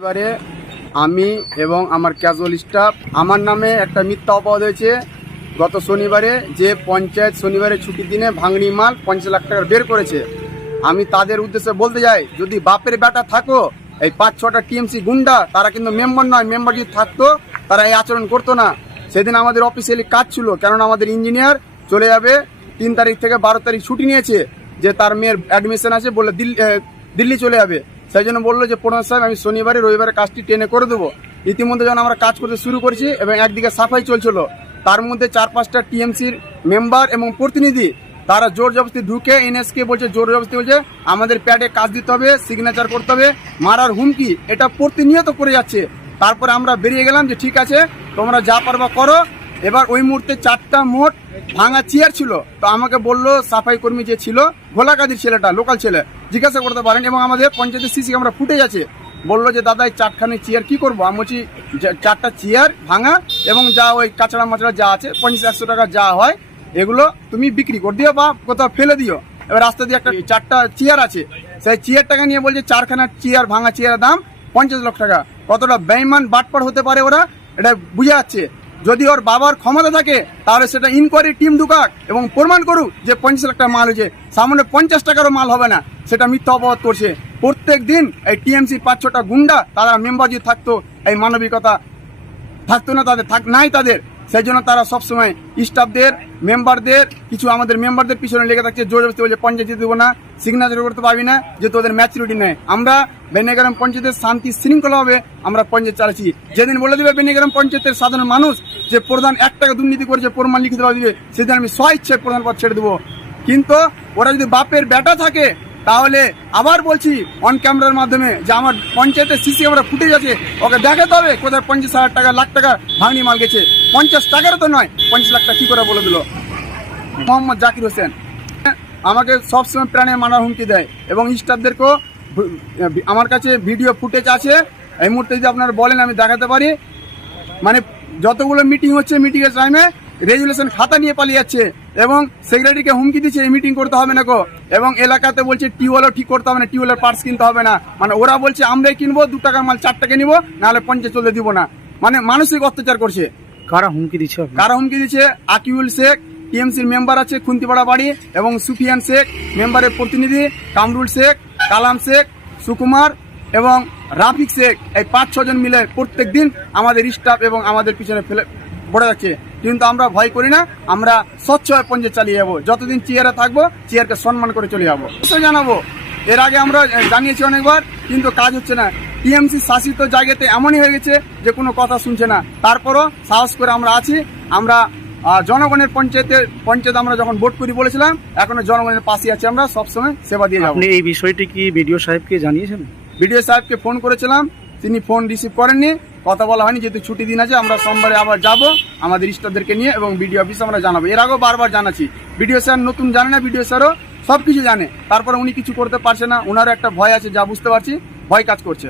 এবারে আমি এবং আমার ক্যাজুয়াল স্টাফ আমার নামে একটা মিথ্যা অপবাদ হয়েছে। গত শনিবারে যে পঞ্চায়েত শনিবারে ছুটির দিনে ভাঙড়ি মাল 50 লাখ টাকা বের করেছে, আমি তাদের উদ্দেশ্যে বলতে যাই, যদি বাপের বেটা থাকো, এই 5-6টা টিএমসি গুন্ডা তারা কিন্তু মেম্বার নয়, মেম্বার যদি থাকতো তারা এই আচরণ করতো না। সেদিন আমাদের অফিসিয়ালি কাজ ছিল, কেননা আমাদের ইঞ্জিনিয়ার চলে যাবে 3 তারিখ থেকে 12 তারিখ ছুটি নিয়েছে, যে তার মেয়ের অ্যাডমিশন আছে বলে দিল্লি চলে যাবে। সেই জন্য বললো যে প্রধান সাহেব আমি শনিবারে রবিবারে কাজটি টেনে করে দেবো। ইতিমধ্যে যখন আমরা কাজ করতে শুরু করেছি এবং একদিকে সাফাই চলছিল, তার মধ্যে 4-5টা টিএমসির মেম্বার এবং প্রতিনিধি তারা জোর জবরদস্তি ঢুকে এনএসকে বলছে, জোর জবরদস্তি বলছে আমাদের প্যাডে কাজ দিতে হবে, সিগনেচার করতে হবে, মারার হুমকি এটা প্রতিনিয়ত করে যাচ্ছে। তারপরে আমরা বেরিয়ে গেলাম যে ঠিক আছে তোমরা যা পারবা করো। এবার ওই মুহূর্তে 4টা মোট ভাঙা চেয়ার ছিল, তো আমাকে বললো সাফাই কর্মী যে ছিল ভোলাকাদির ছেলেটা, লোকাল ছেলে, জিজ্ঞাসা করতে পারেন, এবং আমাদের পঞ্চায়েতের সিসি ক্যামেরা ফুটেজ আছে। বললো যে দাদা এই 4খানি চেয়ার কি করবো? আমি বলছি 4টা চেয়ার ভাঙা এবং যা ওই কাঁচড়া মাচড়া যা আছে 50-100 টাকা যা হয় এগুলো তুমি বিক্রি করে দিও বা কোথাও ফেলে দিও। এবার রাস্তা দিয়ে একটা 4টা চেয়ার আছে, সেই চেয়ারটাকে নিয়ে বলছে 4খানা চেয়ার ভাঙা চেয়ারের দাম 50 লাখ টাকা। কতটা বেঈমান বাটপার হতে পারে ওরা, এটা বুঝে যাচ্ছে। যদি ওর বাবার ক্ষমতা থাকে তাহলে সেটা ইনকোয়ারি টিম ঢুকাক এবং প্রমাণ করুক যে 50 লাখ টাকা মাল হয়েছে, সামনে 50 টাকারও মাল হবে না, সেটা মিথ্যা অপবাদ করছে। প্রত্যেক দিন এই টিএমসি 5-6টা গুন্ডা তারা মেম্বার যদি থাকতো, এই মানবিকতা থাকতো না তাদের, নাই তাদের। সেই জন্য তারা সবসময় স্টাফদের মেম্বারদের কিছু আমাদের মেম্বারদের পিছনে লেগে থাকছে, জোর জবরদস্তি বলছে পঞ্চায়েত দেবো না, সিগনেচার করতে পারবি না, যে তোদের ম্যাচুরিটি নেই। আমরা বেনিগ্রাম পঞ্চায়েতের শান্তি শৃঙ্খলাভাবে আমরা পঞ্চায়েত চালাচ্ছি। যেদিন বলে দেবে বেনিগ্রাম পঞ্চায়েতের সাধারণ মানুষ যে প্রধান 1 টাকা দুর্নীতি করেছে, প্রমাণ লিখিত দিবে, সেদিন আমি স্বইচ্ছায় প্রধান পদ ছেড়ে দেবো। কিন্তু ওরা যদি বাপের বেটা থাকে তাহলে আবার বলছি অন ক্যামেরার মাধ্যমে যে আমার পঞ্চায়েতের সিসি ক্যামেরা ফুটেজ আছে, ওকে দেখাতে হবে কোথায় 50,000 টাকা লাখ টাকা ভাঙনি মাল গেছে। 50 টাকারও তো নয়, 50 লাখ টাকা কি করে বলে দিল। মোহাম্মদ জাকির হোসেন আমাকে সবসময় প্রাণে মানার হুমকি দেয় এবং স্টাফদেরকেও। আমার কাছে ভিডিও ফুটেজ আছে, এই মুহূর্তে যদি আপনারা বলেন আমি দেখাতে পারি। মানে যতগুলো মিটিং হচ্ছে, মিটিংয়ের টাইমে রেজুলেশন খাতা নিয়ে পালিয়ে যাচ্ছে এবং সেক্রেটারিকে হুমকি দিচ্ছে এই মিটিং করতে হবে না গো, এবং এলাকাতে বলছে টিউবওয়েলও ঠিক করতে হবে না, টিউবওয়েলের পার্টস কিনতে হবে না। মানে ওরা বলছে আমরাই কিনবো, 2 টাকার মাল 4 টাকা নিবো, নাহলে পঞ্চায়েত চলতে দিব না। মানে মানসিক অত্যাচার করছে। কারা হুমকি দিচ্ছে? আকিউল শেখ টিএমসির মেম্বার আছে খুন্তিপাড়া বাড়ি, এবং সুফিয়ান শেখ মেম্বারের প্রতিনিধি, কামরুল শেখ, কালাম শেখ, সুকুমার এবং রাফিক শেখ, এই 5-6 জন মিলে প্রত্যেক দিন আমাদের স্টাফ এবং আমাদের পিছনে ফেলে পড়ে যাচ্ছে। কিন্তু আমরা ভয় করি না, আমরা স্বচ্ছ হয়ে পঞ্চায়েত চালিয়ে যাবো। যতদিন চেয়ারে থাকবো চেয়ারকে সম্মান করে চলে যাবো, অবশ্যই জানাবো। এর আগে আমরা জানিয়েছি অনেকবার, কিন্তু কাজ হচ্ছে না। টিএমসি শাসিত জায়গাতে এমনই হয়ে গেছে যে কোনো কথা শুনছে না। তারপরও সাহস করে আমরা আছি। আমরা জনগণের পঞ্চায়েত আমরা যখন ভোট করি বলেছিলাম, এখনো জনগণের পাশে আছি, আমরা সবসময় সেবা দিয়ে যাবো। আপনি এই বিষয়টি কি বিডিও সাহেবকে জানিয়েছেন? বিডিও সাহেবকে ফোন করেছিলাম, তিনি ফোন রিসিভ করেননি, কথা বলা হয়নি। যেহেতু ছুটি দিন আছে, আমরা সোমবারে আবার যাব আমাদের স্টাফদেরকে নিয়ে এবং বিডিও অফিসে আমরা জানাবো। এর আগেও বারবার জানাচ্ছি। বিডিও স্যার নতুন জানে না, বিডিও স্যারও সব কিছু জানে, তারপরে উনি কিছু করতে পারছে না। ওনারও একটা ভয় আছে, যা বুঝতে পারছি, ভয় কাজ করছে।